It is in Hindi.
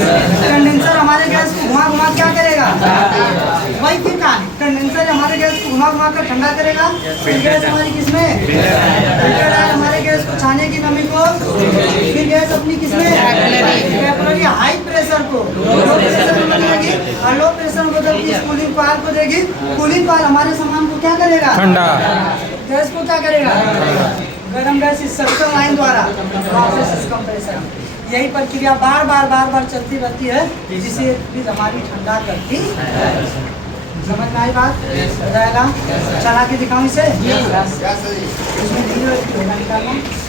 कंडेंसर हमारे गैस को घुमा घुमा क्या करेगा, वही फिर कहानी, कंडेंसर हमारे गैस को घुमा घुमा कर ठंडा करेगा। फिर गैस हमारी किसमें, फिल्टर है, हमारे गैस को छाने की नमी को, फिर गैस अपनी किसमें, कैपिलरी हाई प्रेशर को लो प्रेशर में बदलेगी और लो प्रेशर में बदल के कूलिंग कॉइल को देगी। कूलिंग कॉइल हमारे सामान को क्या करेगा, ठंडा, गैस को क्या करेगा, गर्म गैस इस सक्शन लाइन द्वारा वापस इस कंप्रेसर। यही प्रक्रिया बार बार चलती रहती है, जिसे फ्रिज हमारी ठंडा करती है। समझ में आई बात, हो जाएगा। चला के दिखाऊं इसे, इसमें घी निकालना।